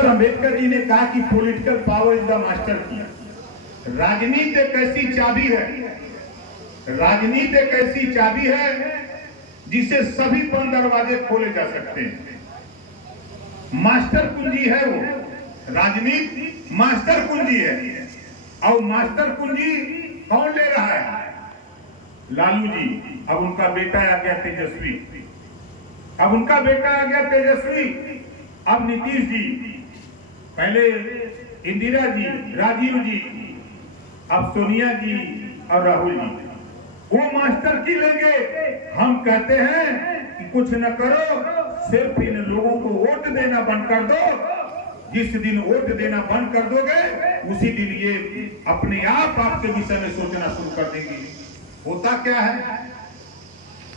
अंबेडकर जी ने कहा कि political power is the master की। राजनीति एक ऐसी चाबी है, राजनीति एक ऐसी चाबी है जिसे सभी बंद दरवाजे खोले जा सकते हैं। मास्टर कुंजी है वो, राजनीति मास्टर कुंजी है। और मास्टर कुंजी कौन ले रहा है? लालू जी। अब उनका बेटा आ गया तेजस्वी, अब उनका बेटा आ गया तेजस्वी, अब नीतीश जी, पहले इंदिरा जी, राजीव जी, अब सोनिया जी और राहुल जी। वो मास्टर की लेंगे। हम कहते हैं कि कुछ न करो, सिर्फ इन लोगों को वोट देना बंद कर दो। जिस दिन वोट देना बंद कर दोगे उसी दिन ये अपने आप आपके विषय में सोचना शुरू कर देंगे। होता क्या है,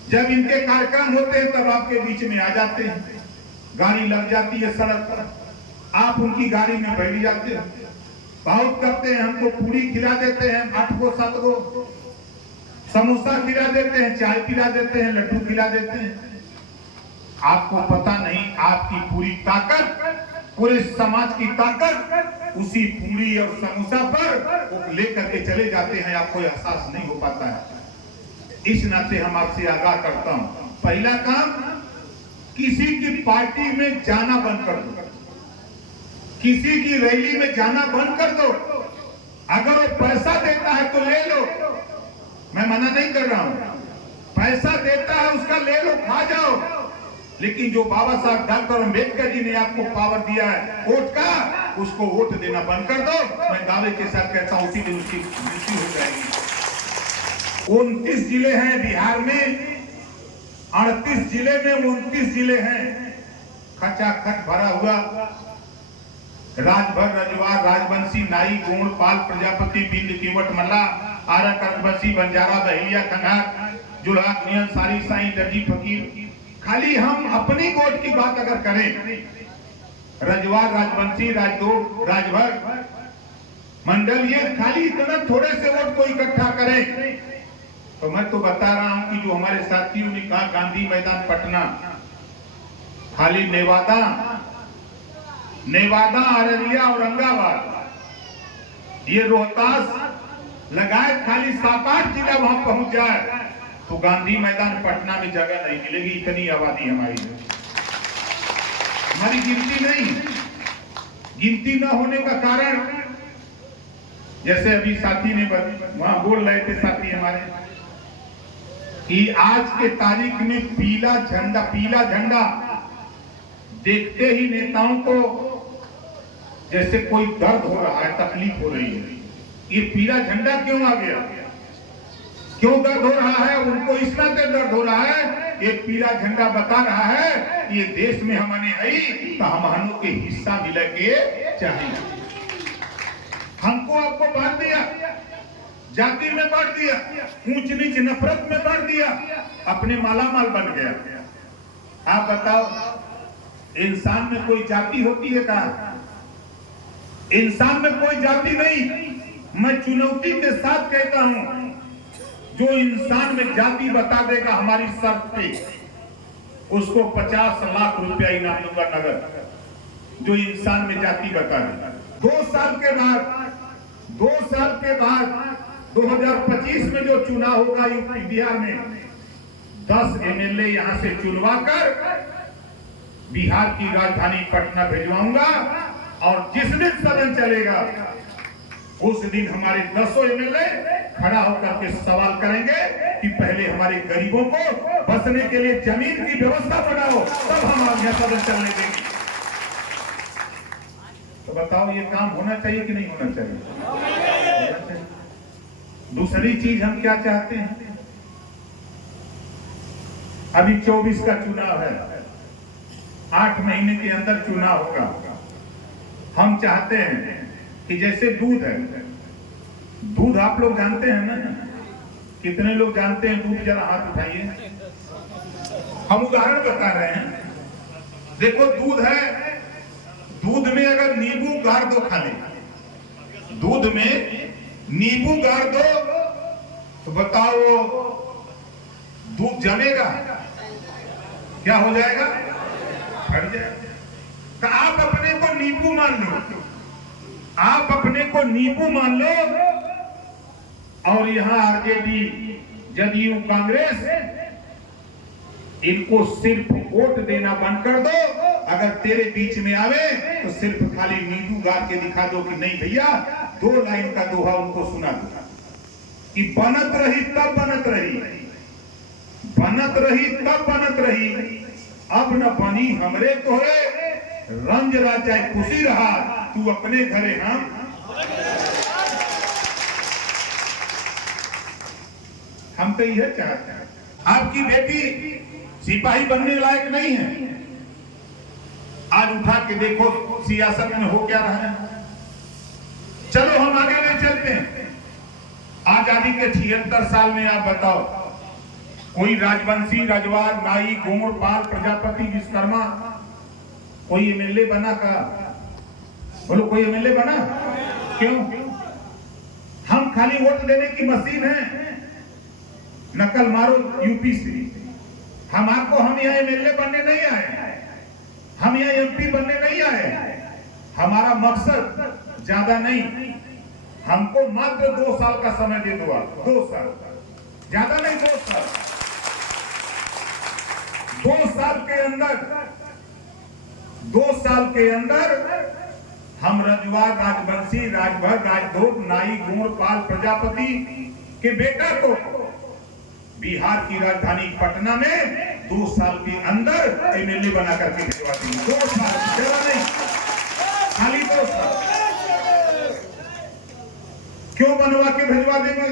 जब इनके कार्यक्रम होते हैं तब आपके बीच में आ जाते हैं, गाड़ी लग जाती है सड़क पर, आप उनकी गाड़ी में बैठ जाते हैं, बहुत करते हैं, हमको पूरी खिला देते हैं, 8 गो 7 गो समोसा खिला देते हैं, चाय पिला देते हैं, लड्डू खिला देते हैं। आपको पता नहीं आपकी पूरी ताकत, पूरे समाज की ताकत उसी पूरी और समोसा पर वो लेकर के चले जाते हैं, आपको एहसास नहीं हो पाता है। इस नाते हम आपसे आगाह करता हूं, पहला काम, किसी की पार्टी में जाना बंद कर दो, किसी की रैली में जाना बंद कर दो। अगर वो पैसा देता है तो ले लो, मैं मना नहीं कर रहा हूं, पैसा देता है उसका ले लो, खा जाओ, लेकिन जो बाबा साहब डॉक्टर अंबेडकर जी ने आपको पावर दिया है वोट का, उसको वोट देना बंद कर दो। मैं दावे के साथ कहता हूं उसी दिन उसकी मृत्यु हो जाएगी। 29 जिले हैं बिहार में, 38 जिले में 29 जिले हैं, खचाखच भरा हुआ, राजभर, रजवार, राजवंशी, नाई, गोंड, पाल, प्रजापति, बिंद, केवट, मल्ला, आरा, कर्णवंशी, बंजारा, बहेलिया, खंगार, जुल्हा, कुनियन, सारी, साई, दर्जी, फकीर। खाली हम अपनी गोट की बात अगर करें, रजवार, राजवंशी, राजदोट, राजभर, मंडल, ये खाली इतना थोड़े से वोट को इकट्ठा करें तो मैं तो बता रहा हूं कि जो हमारे साथियों ने कहा गांधी मैदान पटना, खाली नेवादा, अररिया, औरंगाबाद, ये रोहतास लगाए खाली 7-8 जिला वहां पहुंच जाए तो गांधी मैदान पटना में जगह नहीं मिलेगी। इतनी आबादी हमारी है, हमारी गिनती नहीं। गिनती न होने का कारण, जैसे अभी साथी ने वहां बोल रहे थे साथी हमारे, कि आज के तारीख में पीला झंडा देखते ही नेताओं को जैसे कोई दर्द हो रहा है, तकलीफ हो रही है। ये पीला झंडा क्यों आ गया, क्यों दर्द हो रहा है? उनको इस नाते दर्द हो रहा है, ये पीला झंडा बता रहा है कि ये देश में हमने आई तो हमनों के हिस्सा मिले के चाहिए। हमको आपको बांट दिया, जाति में बांट दिया, ऊंच नीच नफरत में बांट दिया, अपने मालामाल बन गया। आप बताओ, इंसान में कोई जाति होती है क्या? इंसान में कोई जाति नहीं। मैं चुनौती के साथ कहता हूं, जो इंसान में जाति बता देगा हमारी शर्त पे, उसको 50 लाख रुपया इनाम दूंगा नगद। जो इंसान में जाति बता देगा। 2 साल के बाद 2025 में जो चुनाव होगा यूपी बिहार में, 10 एमएलए यहां से चुनवा कर बिहार की राजधानी पटना भिजवाऊंगा, और जिस दिन सदन चलेगा उस दिन हमारे 10 एमएलए खड़ा होकर के सवाल करेंगे कि पहले हमारे गरीबों को बसने के लिए जमीन की व्यवस्था बनाओ, तब हम आगे सदन चलने देंगे। तो बताओ, ये काम होना चाहिए कि नहीं होना चाहिए? दूसरी चीज हम क्या चाहते हैं, अभी 24 का चुनाव है, 8 महीने के अंदर चुनाव होगा। हम चाहते हैं कि जैसे दूध है, दूध आप लोग जानते हैं ना, कितने लोग जानते हैं दूध? जरा हाथ उठाइए। हम उदाहरण बता रहे हैं, देखो दूध है, दूध में अगर नींबू गाड़ दो, खाली दूध में नींबू गाड़ दो तो बताओ दूध जमेगा? क्या हो जाएगा? फट जाएगा। तो आप अपने को नींबू इसको नींबू मान लो, और यहां आरजेडी, जदयू, कांग्रेस, इनको सिर्फ वोट देना बंद कर दो। अगर तेरे बीच में आवे तो सिर्फ खाली नींबू गाड़ के दिखा दो कि नहीं भैया, 2 लाइन का दोहा उनको सुना दो कि बनत रही तब बनत रही, बनत रही तब बनत रही, अब न बनी हमरे तोहरे, रंज रहा चाहे खुशी रहा, तू अपने घरे हम तो यह चाहते हैं। आपकी बेटी सिपाही बनने लायक नहीं है, आज उठा के देखो सियासत में हो क्या रहा है। चलो हम आगे नहीं चलते हैं। आजादी के 76 साल में आप बताओ, कोई राजवंशी, रजवार, नाई, गोमड़, पाल, प्रजापति, विश्वकर्मा कोई एमएलए बना का? बोलो कोई एमएलए बना? क्यों? हम खाली वोट देने की मशीन है। नकल मारो यूपी से, हम यहाँ एमएलए बनने नहीं आए, हम यहाँ एमपी बनने नहीं आए। हमारा मकसद ज्यादा नहीं, हमको मात्र 2 साल का समय दे दो आप, 2 साल, ज्यादा नहीं, 2 साल। 2 साल के अंदर, 2 साल के अंदर हम रजवार, राजवंशी, राजभर, राजदूत, नाई, गोमड़, पाल, प्रजापति के बेटा को बिहार की राजधानी पटना में 2 साल के अंदर एमएलए बना करके भिजवा देंगे। 2 साल, ज्यादा नहीं, खाली 2 साल। क्यों बनवा के भिजवा देंगे?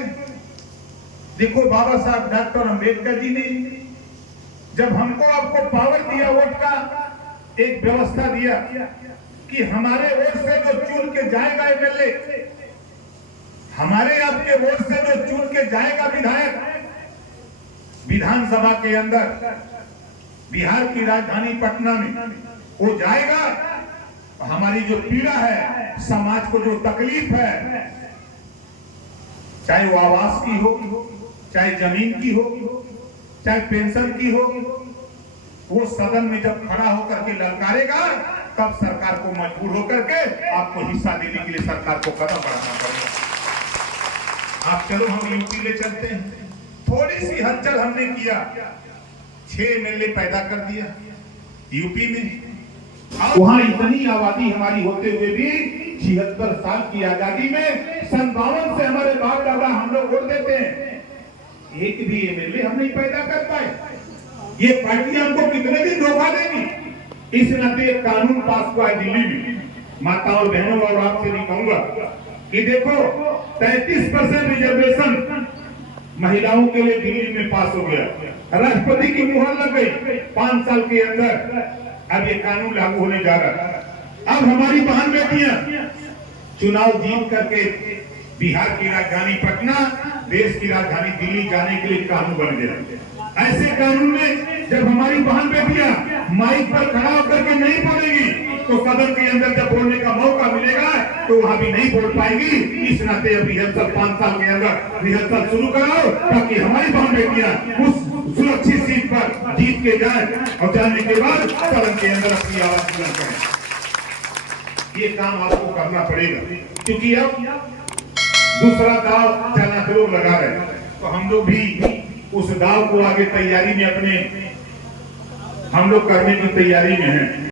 देखो बाबा साहब डॉक्टर अंबेडकर जी ने जब हमको आपको पावर दिया, वोट का एक व्यवस्था दिया कि हमारे वोट से जो चुन के जाएगा एमएलए, हमारे आपके वोट से जो चुन के जाएगा विधायक विधानसभा के अंदर बिहार की राजधानी पटना में, वो जाएगा, हमारी जो पीड़ा है, समाज को जो तकलीफ है, चाहे वो आवास की हो, चाहे जमीन की हो, चाहे पेंशन की हो, वो सदन में जब खड़ा होकर के ललकारेगा, तब सरकार को मजबूर होकर के आपको हिस्सा देने के लिए सरकार को कदम बढ़ाना पड़ेगा। आप चलो हम यूपी ले चलते हैं। थोड़ी सी हलचल हमने किया, 6 एमएलए पैदा कर दिया यूपी में। वहां इतनी आबादी हमारी होते हुए भी 76 साल की आजादी में 57 से हमारे बाप दादा हम लोग वोट देते हैं, एक भी एमएलए हम नहीं पैदा कर पाए। ये पार्टी हमको कितने दिन धोखा देगी? इस नाते एक कानून पास हुआ है दिल्ली में, माता और बहनों और आपसे नहीं कहूंगा कि देखो 33% रिजर्वेशन महिलाओं के लिए दिल्ली में पास हो गया, राष्ट्रपति की मुहर लग गई 5 साल के अंदर। अब ये कानून लागू होने जा रहा है। अब हमारी बहन बेटियां चुनाव जीत करके बिहार की राजधानी पटना, देश की राजधानी दिल्ली जाने के लिए कानून बन गया। ऐसे कानून में जब हमारी बहन बेटियां माइक पर खड़ा होकर के नहीं बोलेगी, तो सदन के अंदर जब बोलने का मौका मिलेगा तो वहां भी नहीं बोल पाएगी। इस नाते अब रिहर्सल 5 साल के अंदर रिहर्सल शुरू कराओ, ताकि हमारी बहन बेटियां उस सुरक्षित सीट पर जीत के जाए और जाने के बाद सदन के अंदर अपनी आवाज बुलंद करें। ये काम आपको करना पड़ेगा, क्योंकि अब दूसरा दाव चलना जरूर लगा रहे, तो हम लोग भी उस दाव को आगे तैयारी में अपने हम लोग करने की तैयारी में हैं।